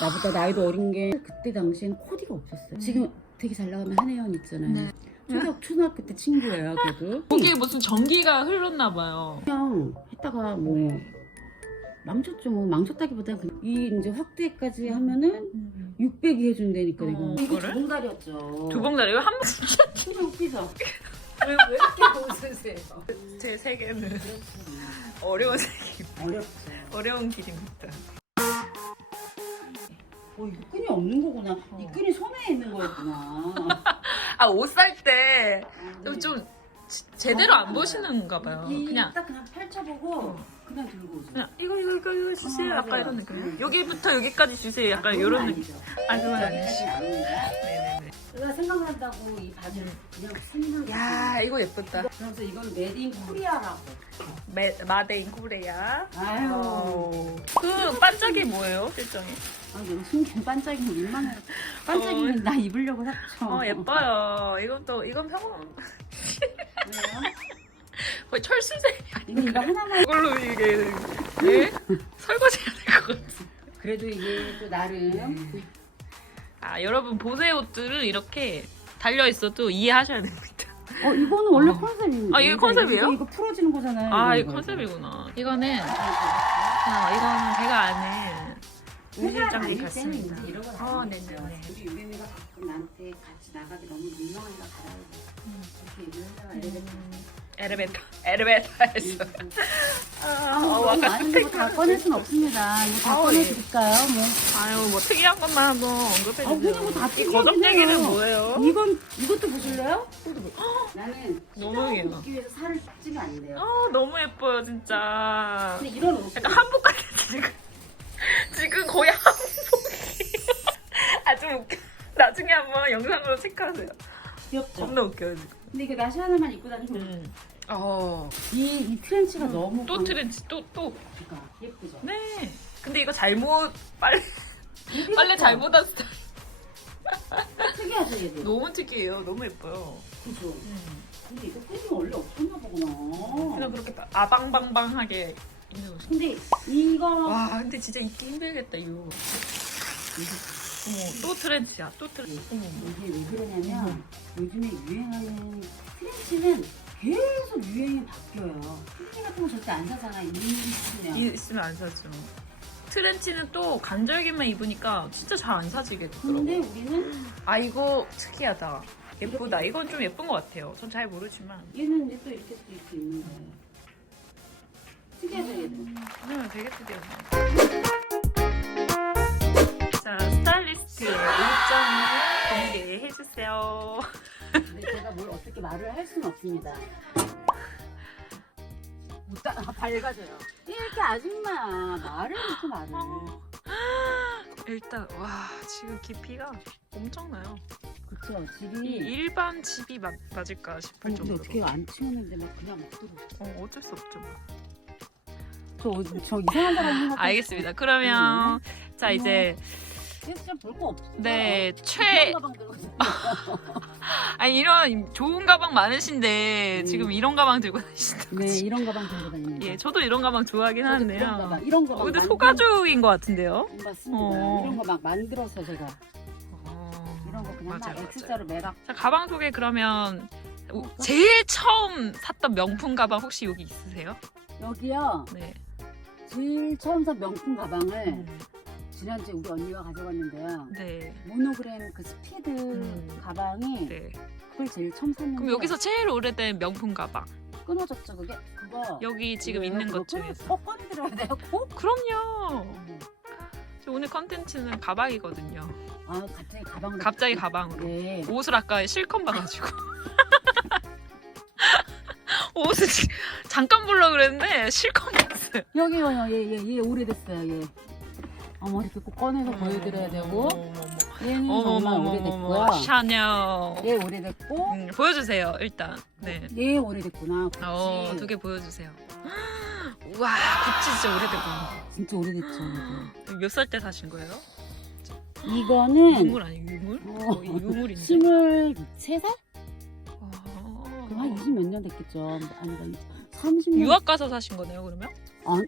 나보다 나이도 어린 게 그때 당시엔 코디가 없었어요. 지금 되게 잘 나가는 한혜연 있잖아요. 네. 초등, 초등학교 때 친구예요, 걔도. 거기에 무슨 전기가 흘렀나 봐요. 그냥 했다가 뭐 망쳤죠. 뭐 망쳤다기보다 그- 이 이제 확대까지 하면은 600이 해준다니까 이거. 어, 이거 그래? 두봉다리였죠. 두봉다리 이거 한 번. 진짜 웃기죠. 왜, 왜 이렇게 웃으세요? 제 세계는 어려운 세계, 어렵죠. 어려운 길입니다. 어, 이거 끈이 없는 거구나. 어. 이 끈이 손에 있는 거였구나. 아 옷 살 때 좀 좀 제대로 안 보시는가 봐요. 이, 그냥 딱 그냥 펼쳐보고 어. 그냥 들고 오세요. 그냥 이거 이거 이거 이거 주세요. 어, 약간 맞아요. 이런 느낌. 음. 여기부터 여기까지 주세요. 약간 이런 느낌. 아 그건 아니지. 네네네. 제가 생각난다고 이 바지를 그냥 생각. 야 이거 예쁘다. 그래서 이건 메딘 코리아라고. 메, 마데인 코레야. 아유. 어. 그 반짝이 뭐예요, 실정이? 아, 숨긴 반짝이는 민망해. 반짝이는 나 입으려고 샀죠. 어 예뻐요. 이건 또 이건 평범. 거의 철수제 이거 이거 하나만. 이걸로 이게 예? 설거지해야 될 것 같아. 그래도 이게 또 나름. 아 여러분 보세 옷들은 이렇게 달려 있어도 이해하셔야 됩니다. 어, 이거는 원래 어. 컨셉인데. 아, 이게 컨셉이에요? 이거, 이거 풀어지는 거잖아요. 아 이거. 컨셉이구나. 이거는 아, 이거는 제가 아는 우실장님 다닐 때는 같습니다. 이제 이런 거 어, 어, 네네네. 네네네. 우리 유빈이가 가끔 나한테 같이 나가기 너무 가라고 얘기를 하다가 엘리베이터 엘리베이터에서 이렇게 아, 아, 어, 너무 많은데 뭐다 꺼낼 순 없습니다. 이거 다 아우, 꺼내드릴까요? 뭐. 아유 뭐 특이한 것만 한번 언급해 아, 주세요. 그냥 뭐다 이 거적대기는 해요. 뭐예요? 이건 이것도 보실래요? 나는 너무 위해서 살을 찌면 안 돼요. 아 너무 예뻐요 진짜. 근데 이런 옷 약간 한복 같아 지금. 지금 거의 한복이. 아좀 웃겨. 나중에 한번 영상으로 체크하세요. 귀엽죠? 겁나 웃겨요 지금. 근데 이게 나시 하나만 입고 다니면 음. 어. 이, 이 트렌치가 너무 또 광- 트렌치 또 또. 그러니까 예쁘죠? 네. 근데 이거 잘못 빨래 빨래 예뻐. 잘못 한 스타일. 특이하죠 얘들 너무 특이해요. 너무 예뻐요. 그죠? 음. 근데 이거 끈이 원래 없었나 보구나 그냥 그렇게 딱 아방방방하게. 근데 이거 와 근데 진짜 입기 힘들겠다 이거. 어머 또 트렌치야 또 트렌치. 어머. 이게 왜 그러냐면 요즘에 유행하는 트렌치는 계속 유행이 바뀌어요 트렌치 같은 거 절대 안 사잖아 이 있으면 이 있으면 안 사죠. 트렌치는 또 간절기만 입으니까 진짜 잘 안 사지게 근데 되더라고요. 우리는 아 이거 특이하다. 예쁘다. 이건 좀 예쁜 것 같아요. 전 잘 모르지만. 얘는 이제 또 이렇게 또 이렇게 있는 거예요 네, 되게 특이하다. 자, 스타일리스트의 일정을 공개해주세요. 근데 제가 뭘 어떻게 말을 할 수는 없습니다 못 따, 아, 밝아져요 이렇게 아줌마 말을 못해 말을 일단, 와, 지금 깊이가 엄청나요. 그쵸 이 집이 일반 집이 맞, 맞을까 싶을 근데 정도로. 어떻게 안 치우는데 막 그냥 막 들어 어, 어쩔 수 없죠. 뭐. 저, 저 이상한 사람 생각 알겠습니다. 그러면, 자, 이제, 진짜 볼거 없어 네, 최, 가방 들고 있어. 아니, 이런 좋은 가방 많으신데, 음. 지금 이런 가방 들고 다니신다. 네 이런 가방 들고 다닙니다 예, 저도 이런 가방 좋아하긴 저도 하는데요. 가방 이런 어, 가방 근데 만들- 소가죽인 것 같은데요? 맞습니다 어. 이런 거 막 만들어서 제가 어, 이런 거 그냥 맞아요, 막 맞아요. X자로 매각 자, 가방 소개 그러면 오, 제일 처음 샀던 명품 가방 혹시 여기 있으세요? 여기요 네. 제일 처음 산 명품 가방을 음, 지난주에 우리 언니가 가져갔는데요 네. 모노그램 그 스피드 음. 가방이 네. 그걸 제일 처음 샀는데 그럼 여기서 제일 오래된 명품 가방 끊어졌죠 그게 그거 여기 지금 왜요? 있는 것 중에서 꼭 꺼내들어야 돼요 꼭? 그럼요. 저 오늘 컨텐츠는 가방이거든요. 아 갑자기 가방을 갑자기 가방으로. 네. 옷을 아까 실컷 봐가지고. 옷을 지- 잠깐 보려고 그랬는데 실컷 봤어요. 여기요 얘얘얘 오래됐어요 얘 어머 이렇게 꼭 꺼내서 보여드려야 되고 얘는 정말 오래됐고요 샤넬. 얘 오래됐고 음, 보여주세요 일단. 네. 얘 오래됐구나 구찌 어, 두 개 보여주세요. 우와, 구찌 진짜 오래됐구나. 진짜 오래됐죠 몇살 때 사신 거예요? 이거는 유물 아니에요, 유물? 어, 거의 유물인데. 23살? 아. 그럼 한 20 몇 년 됐겠죠 아니다 30년 유학 가서 사신 거네요, 그러면? 아,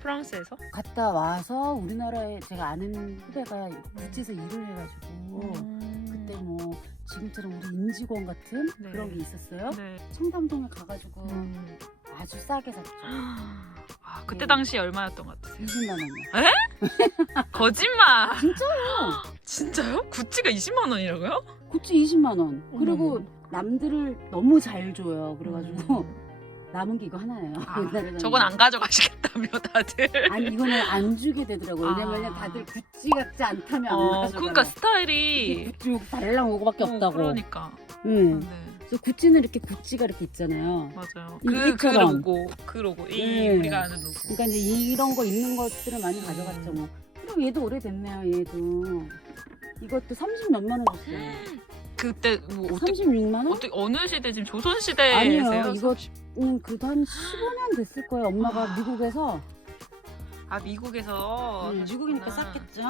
프랑스에서? 갔다 와서 우리나라에 제가 아는 후배가 구찌에서 일을 해가지고 그때 뭐 지금처럼 우리 임직원 같은 네. 그런 게 있었어요. 네. 청담동에 가가지고 음. 아주 싸게 샀죠. 아, 그때 네. 당시 얼마였던 것 같으세요? 20만 원이요. 거짓말! 진짜요? 진짜요? 구찌가 20만 원이라고요? 구찌 20만 원. 그리고 어머. 남들을 너무 잘 줘요. 그래가지고 음. 남은 게 이거 하나예요. 아, 옛날에는. 저건 안 가져가시겠다며 다들. 아니 이거는 안 주게 되더라고요. 왜냐면 아. 다들 구찌 같지 않다면 안 어, 가져가요. 그러니까 스타일이 구찌 달랑 요거밖에 어, 없다고. 그러니까. 응. 네. 그래서 구찌는 이렇게 구찌가 이렇게 있잖아요. 맞아요. 이- 그, 그 이처럼. 로고, 그 로고, 이 네. 우리가 아는 로고. 그러니까 이제 이런 거 있는 것들을 많이 음. 가져갔죠 뭐. 그리고 얘도 오래됐네요. 얘도 이것도 30 몇만 원 줬어요. 그때 뭐 어떻게 36만 원? 어떻게 어느 시대 지금 조선 시대세요? 아니요. 이거는 그도 한 15년 됐을 거예요. 엄마가 아. 미국에서 아 미국에서 음, 미국이니까 사셨구나. 쌌겠죠.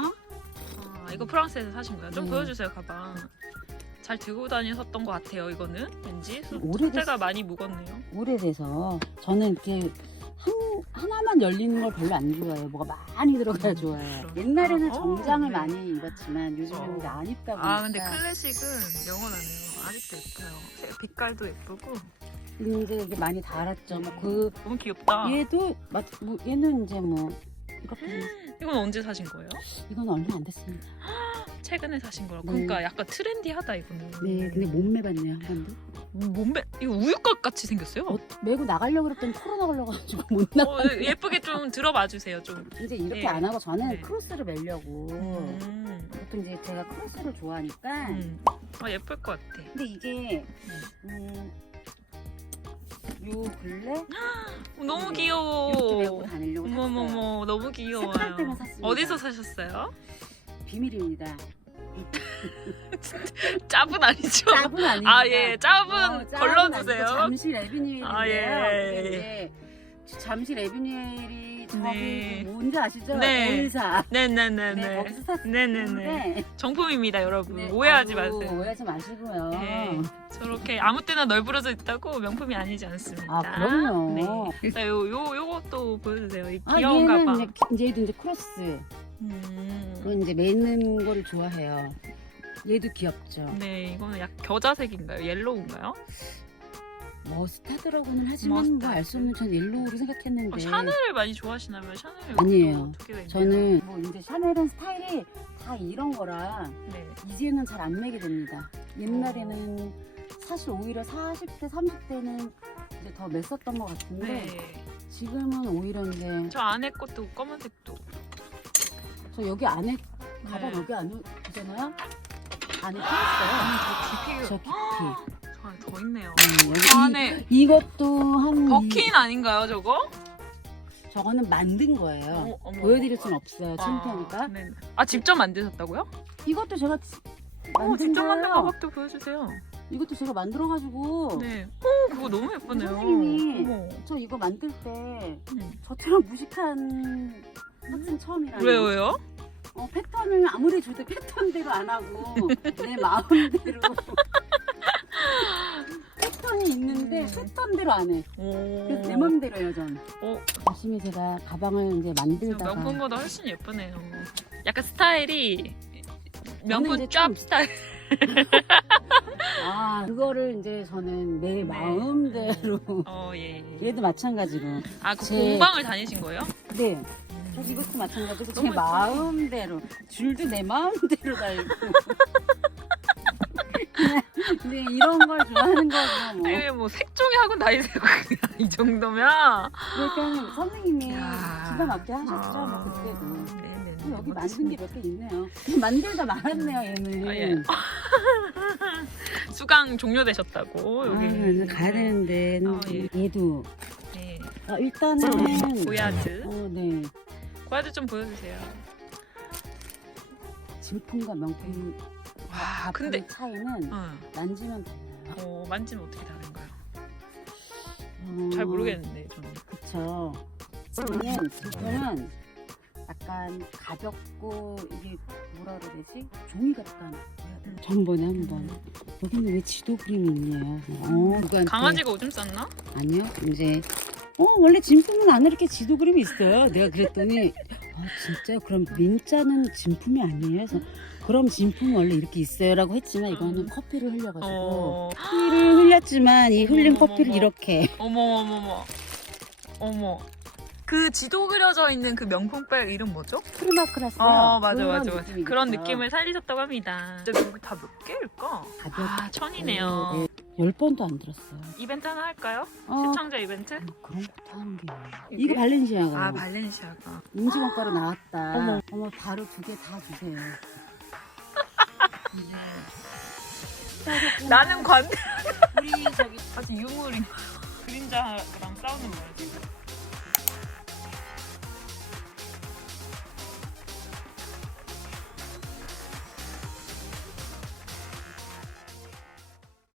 아, 이거 프랑스에서 사신 거예요? 좀 음. 보여주세요 가방. 잘 들고 다니셨던 것 같아요. 이거는 왠지 소- 오래됐- 소재가 많이 무겁네요. 오래돼서 저는 이렇게 한 하나만 열리는 걸 별로 안 좋아해요. 뭐가 많이 들어가야 음. 그러니까. 옛날에는 어, 정장을 네. 많이 입었지만 요즘에는 어. 이제 안 입다 보니까 아 근데 클래식은 영원하네요. 아직도 예뻐요. 색- 빛깔도 예쁘고 이제 이게 많이 달았죠. 뭐그 너무 귀엽다. 얘도 맞, 뭐 얘는 이제 뭐 이렇게 생겼- 이건 언제 사신 거예요? 이건 얼마 안 됐습니다. 최근에 사신 거라고. 네. 그러니까 약간 트렌디하다 이거는. 네, 근데 못 매봤네요 한 번도. 음, 몸매 이거 우유곽 같이 생겼어요. 어, 메고 나가려고 그랬더니 코로나 걸려가지고 못 나. 어, 예쁘게 좀 들어봐 주세요 좀. 이제 이렇게 네. 안 하고 저는 네. 크로스를 매려고. 음. 보통 이제 제가 크로스를 좋아하니까. 음. 어, 예쁠 것 같아. 근데 이게 음, 요 근래 어, 너무 네. 귀여워. 이렇게 메고 다니려고 샀어요. 어머머머 너무 귀여워요. 색깔 때문에 샀습니다. 어디서 사셨어요? 비밀입니다. 짭은 아니죠? 짭은. 아 예, 짭은 어, 짭은 걸러주세요. 아니고 잠실 에비뉴엘인데요. 아, 예. 이제 잠실 에비뉴엘이 저기 네. 뭔지 아시죠? 네. 엘사. 네, 네네네 네. 거기서 샀는데 네네네. 정품입니다 여러분. 네, 오해하지 아이고, 마세요. 오해하지 마시고요. 네. 저렇게 아무 때나 널브러져 있다고 명품이 아니지 않습니다. 아, 그럼요. 네. 자, 요, 요, 요것도 보여주세요. 이 아, 귀여운 얘는 가방. 이제, 이제 얘도 이제 크로스. 음. 그건 이제 매는 거를 좋아해요. 얘도 귀엽죠. 네, 이거는 약 겨자색인가요? 옐로우인가요? 머스타드라고는 하지만 머스타드. 뭐알수 없는 전 옐로우로 생각했는데 어, 샤넬을 많이 좋아하시나요? 샤넬 네. 아니에요. 어떻게? 저는 뭐 이제 샤넬은 스타일이 다 이런 거라 네. 이제는 잘 안 매게 됩니다. 옛날에는 사실 오히려 40대, 30대는 이제 더 맸었던 것 같은데 네. 지금은 오히려 이제 저 안에 것도 검은색도. 저 여기 안에 가방 네. 여기 안에 있잖아요. 안에 껴있어요. 아니, 저 깊이. 저 깊이. 저 안에 더 있네요. 음, 여기 저 이- 안에 이것도 한 버킨 아닌가요, 저거? 저거는 만든 거예요. 어, 어머. 보여드릴 순 없어요. 아, 창피하니까. 네. 아, 직접 만드셨다고요? 이것도 제가 지- 어, 만든 직접 만든 거예요. 가방도 보여주세요. 이것도 제가 만들어가지고 네. 오, 그거 너무 예쁘네요. 선생님이 어머. 저 이거 만들 때 음. 저처럼 무식한 학생 처음이라요. 왜요, 왜요? 어, 패턴을 아무리 줘도 패턴대로 안 하고 내 마음대로 패턴이 있는데 음. 패턴대로 안 해. 오. 그래서 내 마음대로 해요 전. 어, 열심히 제가 가방을 이제 저 만들다가 명품보다 훨씬 예쁘네요. 약간 스타일이 명품 이제 짭 좀- 스타일. 아 그거를 이제 저는 내 네. 마음대로 어, 예. 예. 얘도 마찬가지로 아, 그 제- 공방을 다니신 거예요? 네 그래서 이것도 마찬가지로 제. 마음대로 줄도 내 마음대로 달고 근데 이런 걸 좋아하는 거죠 뭐 아니, 뭐 색종이 하고 다니세요. 그냥 이 정도면. 그러니까 선생님이 야. 기가 막히게 하셨죠 뭐 그때도 네네네. 어, 여기 만든 게 몇 개 있네요 만들다 말았네요 얘는 아, 예. 수강 종료되셨다고 여기. 아, 이제 가야 되는데 어, 예. 얘도 네. 아, 일단은 고야즈. 어, 네 고야즈 좀 보여주세요. 진품과 명품 와, 근데 차이는 어, 만지면 달라요. 어, 만지면 어떻게 다른가요? 어, 잘 모르겠는데 저는. 그쵸. 얘는 진품은 약간 가볍고 이게 뭐라 그래야 되지? 종이 같다. 전번에 한 번. 여기는 왜 지도 그림이 있네요. 어, 누구한테 강아지가 오줌 쌌나? 아니요. 이제 어 원래 진품은 안에 이렇게 지도 그림이 있어요. 내가 그랬더니 아 진짜 그럼 민자는 진품이 아니에요? 그래서 그럼 진품 원래 이렇게 있어요라고 했지만 이거는 커피를 흘려가지고 어. 커피를 흘렸지만 이 흘린 어머, 커피를 어머. 이렇게 어머 어머 어머 어머 그 지도 그려져 있는 그 명품백 이름 뭐죠? 프리마크라스 어 맞아 맞아 맞아 그런 느낌을 살리셨다고 합니다 근데 여기 다몇 개일까? 가볍게 아 천이네요 열 번도 안 들었어요. 이벤트 하나 할까요? 어, 시청자 이벤트? 그런 것도 하는 게 이게? 이게 발렌시아가 아 발렌시아가 임직원가로 나왔다. 어머. 어머, 바로 두 개 다 주세요. 나는 관 우리 저기 아주 유물인 그림자랑 싸우는 모습